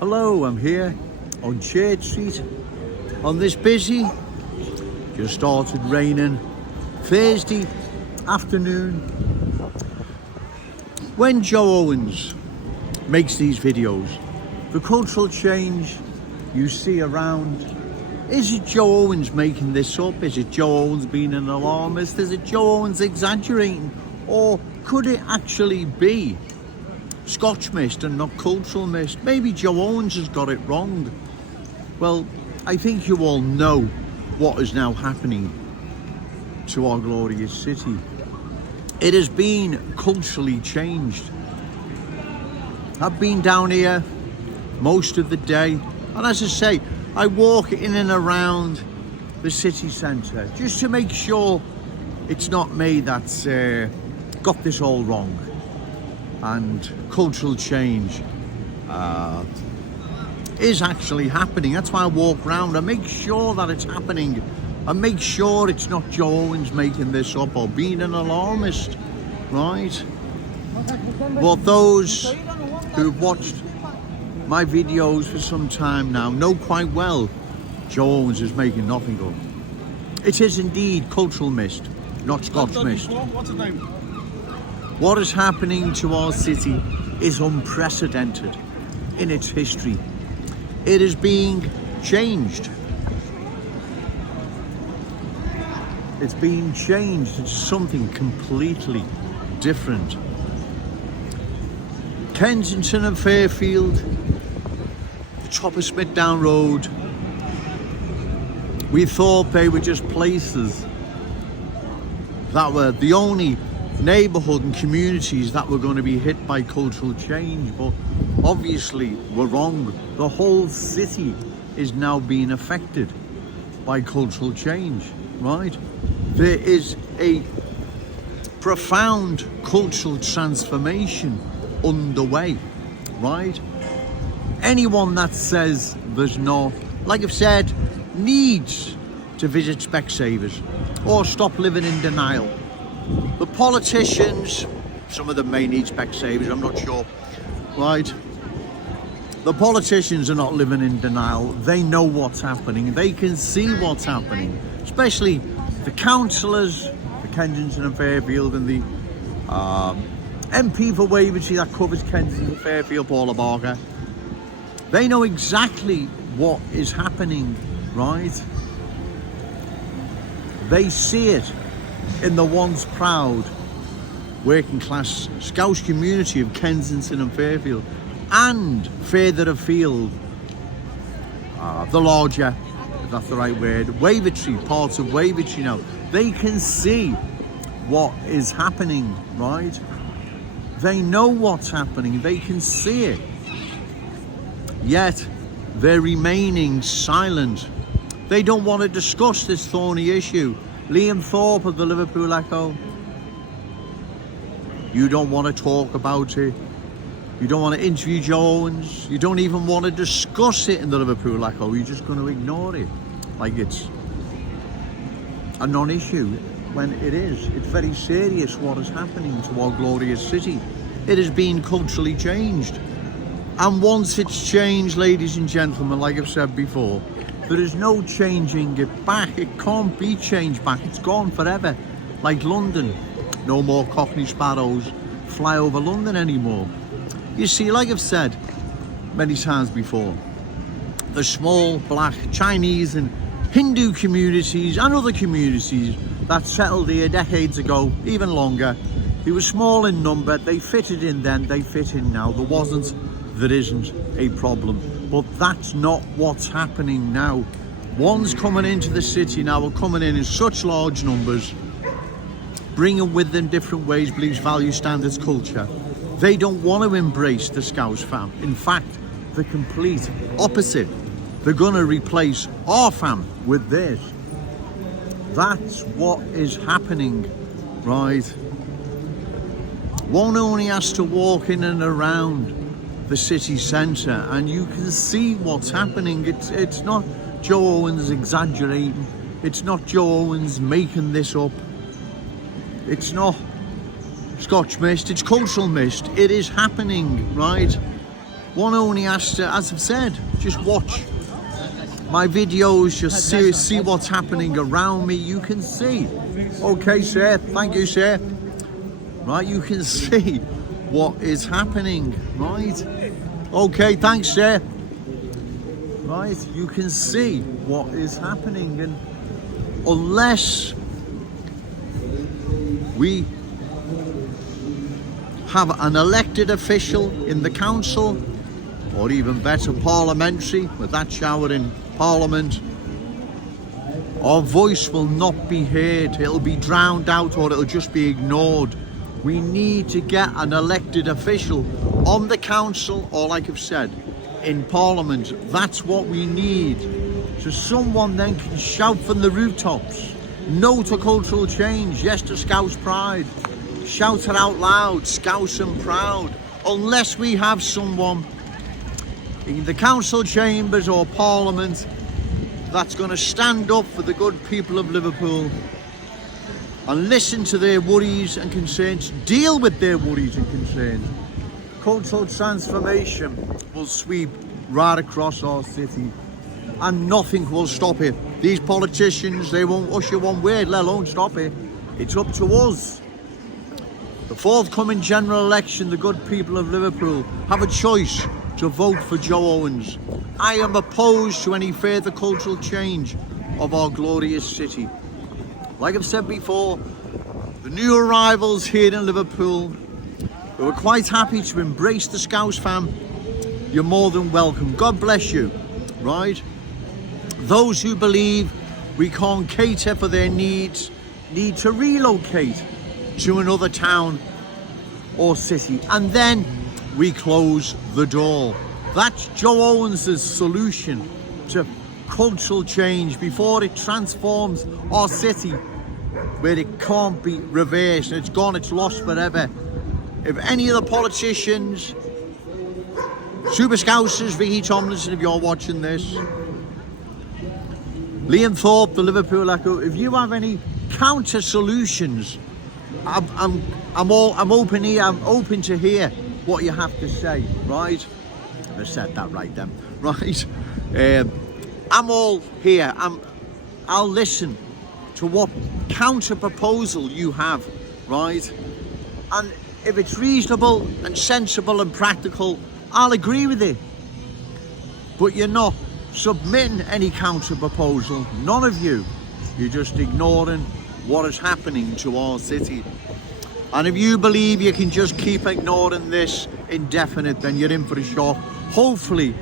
Hello, I'm here on Church Street on this busy, just started raining Thursday afternoon. When Joe Owens makes these videos, the cultural change you see around, is it Joe Owens making this up? Is it Joe Owens being an alarmist? Is it Joe Owens exaggerating? Or could it actually be Scotch mist and not cultural mist? Maybe Joe Owens has got it wrong. Well, I think you all know what is now happening to our glorious city. It has been culturally changed. I've been down here most of the day, and as I say, I walk in and around the city centre just to make sure it's not me that's got this all wrong. And cultural change is actually happening. That's why I walk around and make sure that it's happening, and make sure it's not Joe Owens making this up or being an alarmist, right? Well, those who've watched my videos for some time now know quite well Joe Owens is making nothing up. It is indeed cultural mist, not Scotch mist. What's the name? What is happening to our city is unprecedented in its history. It is being changed. It's being changed into something completely different. Kensington and Fairfield, the top of Smithdown Road, we thought they were just places that were the only neighbourhood and communities that were going to be hit by cultural change, but obviously we're wrong. The whole city is now being affected by cultural change, right? There is a profound cultural transformation underway, right? Anyone that says there's not, like I've said, needs to visit Specsavers or stop living in denial. The politicians, some of them may need Specsavers, I'm not sure, right? The politicians are not living in denial. They know what's happening. They can see what's happening, especially the councillors, the Kensington and Fairfield, and the MP for Wavertree that covers Kensington and Fairfield, Paula Barker. They know exactly what is happening, right? They see it in the once proud working class Scouse community of Kensington and Fairfield, and further afield, the larger, if that's the right word, Wavertree, parts of Wavertree now. They can see what is happening, right? They know what's happening, they can see it. Yet they're remaining silent. They don't want to discuss this thorny issue. Liam Thorpe of the Liverpool Echo, you don't want to talk about it. You don't want to interview Joe Owens. You don't even want to discuss it in the Liverpool Echo. You're just going to ignore it like it's a non-issue, when it is. It's very serious what is happening to our glorious city. It has been culturally changed. And once it's changed, ladies and gentlemen, like I've said before, there is no changing it back. It can't be changed back. It's gone forever. Like London. No more Cockney sparrows fly over London anymore. You see, like I've said many times before, the small black Chinese and Hindu communities and other communities that settled here decades ago, even longer, they were small in number. They fitted in then, they fit in now. There isn't a problem. But that's not what's happening now. Ones coming into the city now are coming in such large numbers, bringing with them different ways, beliefs, values, standards, culture. They don't want to embrace the Scouse fam. In fact, the complete opposite. They're going to replace our fam with theirs. That's what is happening, right? One only has to walk in and around the city centre and you can see what's happening. It's not Joe Owens exaggerating. It's not Joe Owens making this up. It's not Scotch mist, it's cultural mist. It is happening, right? one only has to, as I've said, just watch my videos, just see what's happening around me. You can see. Okay, sir. Thank you, sir. Right, you can see what is happening, right? Okay, thanks, sir. Right, you can see what is happening, and unless we have an elected official in the council, or even better, parliamentary, with that shower in Parliament, our voice will not be heard. It'll be drowned out, or it'll just be ignored. We need to get an elected official on the council, or like I've said, in Parliament. That's what we need. So someone then can shout from the rooftops, no to cultural change, yes to Scouse pride. Shout it out loud, Scouse and proud. Unless we have someone in the council chambers or Parliament that's going to stand up for the good people of Liverpool and listen to their worries and concerns, deal with their worries and concerns, cultural transformation will sweep right across our city, and nothing will stop it. These politicians, they won't usher one word, let alone stop it. It's up to us. The forthcoming general election, the good people of Liverpool have a choice to vote for Joe Owens. I am opposed to any further cultural change of our glorious city. Like I've said before, the new arrivals here in Liverpool, we were quite happy to embrace the Scouse fam. You're more than welcome. God bless you, right? Those who believe we can't cater for their needs need to relocate to another town or city, and then we close the door. That's Joe Owens' solution to cultural change before it transforms our city where it can't be reversed. It's gone, it's lost forever. If any of the politicians, Super Scousers, Vicky Tomlinson, if you're watching this, Liam Thorpe, the Liverpool Echo, if you have any counter solutions, I'm open here. I'm open to hear what you have to say, right? I said that right then, right? I'm all here. I'll listen to what counter proposal you have, right? And if it's reasonable and sensible and practical, I'll agree with it. But you're not submitting any counter proposal. None of you. You're just ignoring what is happening to our city. And if you believe you can just keep ignoring this indefinite, then you're in for a shock. Hopefully,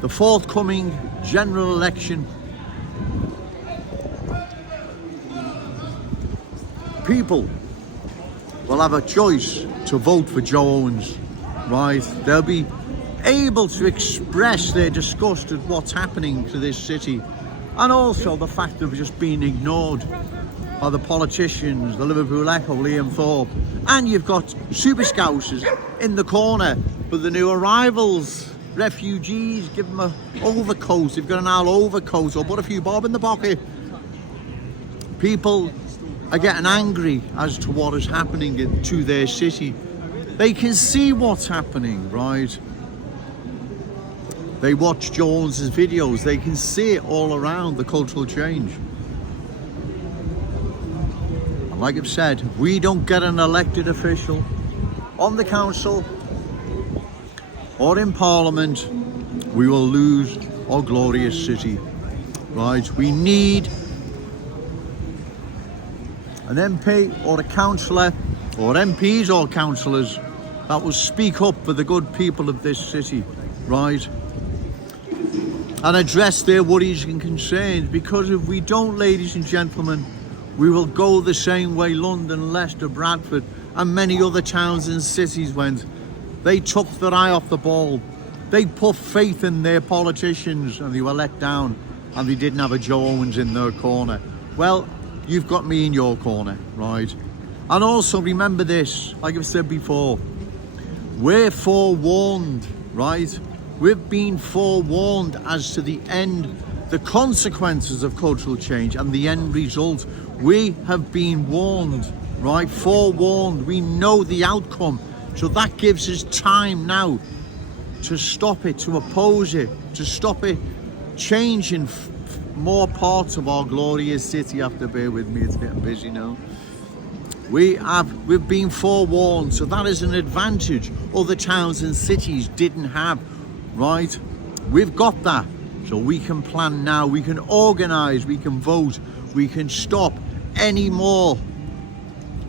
the forthcoming general election, people will have a choice to vote for Joe Owens, right? They'll be able to express their disgust at what's happening to this city, and also the fact of just being ignored by the politicians, the Liverpool Echo, Liam Thorpe, and you've got Super Scousers in the corner for the new arrivals, refugees. Give them an overcoat. They've got an old overcoat, or put a few bob in the pocket. People are getting angry as to what is happening to their city. They can see what's happening, right? They watch Jones's videos. They can see it all around, the cultural change. And like I've said, if we don't get an elected official on the council or in Parliament, we will lose our glorious city, right? We need an MP or a councillor, or MPs or councillors, that will speak up for the good people of this city, right? And address their worries and concerns, because if we don't, ladies and gentlemen, we will go the same way London, Leicester, Bradford and many other towns and cities went. They took their eye off the ball. They put faith in their politicians and they were let down, and they didn't have a Joe Owens in their corner. Well, you've got me in your corner, right? And also remember this, like I've said before, we're forewarned, right? We've been forewarned as to the end, the consequences of cultural change and the end result. We have been warned, right? Forewarned. We know the outcome. So that gives us time now to stop it, to oppose it, to stop it changing more parts of our glorious city. You have to bear with me, it's getting busy now. We've been forewarned, so that is an advantage other towns and cities didn't have, right? We've got that, so we can plan now, we can organise, we can vote, we can stop any more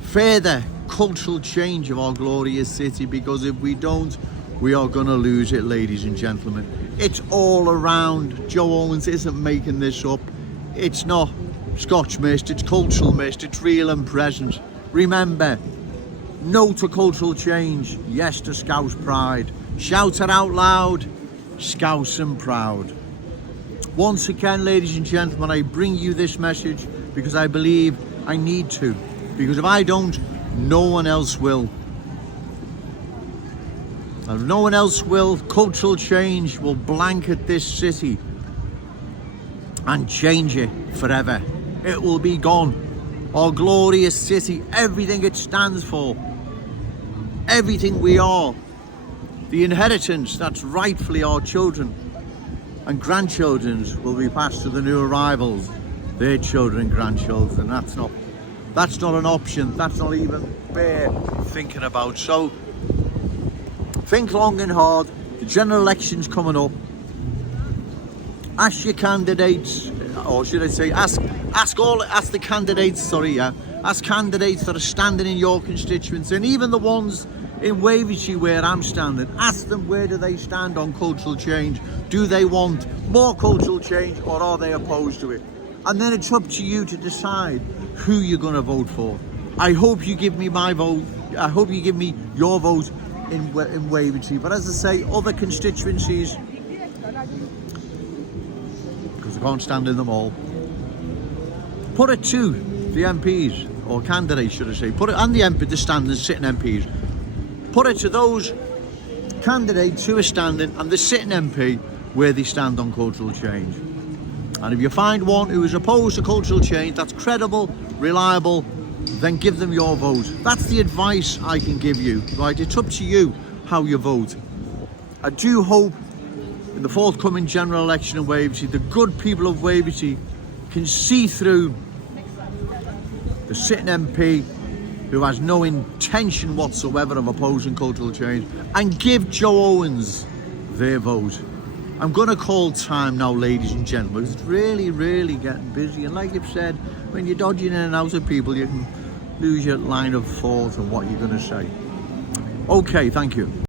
further cultural change of our glorious city, because if we don't, we are going to lose it, ladies and gentlemen. It's all around. Joe Owens isn't making this up. It's not Scotch mist, it's cultural mist, it's real and present. Remember, no to cultural change, yes to Scouse pride. Shout it out loud, Scouse and proud. Once again, ladies and gentlemen, I bring you this message because I believe I need to. Because if I don't, no one else will. And if no one else will, cultural change will blanket this city and change it forever. It will be gone. Our glorious city, everything it stands for, everything we are, the inheritance that's rightfully our children and grandchildren's will be passed to the new arrivals, their children and grandchildren. That's not an option. That's not even fair thinking about. So think long and hard. The general election's coming up. Ask your candidates, or should I say, ask the candidates. Ask candidates that are standing in your constituency, and even the ones in Wavertree where I'm standing. Ask them, where do they stand on cultural change? Do they want more cultural change, or are they opposed to it? And then it's up to you to decide who you're going to vote for. I hope you give me my vote. I hope you give me your vote in Wavertree. But as I say, other constituencies, because I can't stand in them all, put it to the MPs, or candidates should I say, put it, and the standing sitting MPs, put it to those candidates who are standing and the sitting MP where they stand on cultural change. And if you find one who is opposed to cultural change that's credible, reliable, then give them your vote. That's the advice I can give you, right? It's up to you how you vote. I do hope in the forthcoming general election in Wavertree, the good people of Wavertree can see through the sitting MP who has no intention whatsoever of opposing cultural change, and give Joe Owens their vote. I'm going to call time now, ladies and gentlemen. It's really, really getting busy, and like I've said, when you're dodging in and out of people, you can lose your line of thought and what you're going to say. Okay, thank you.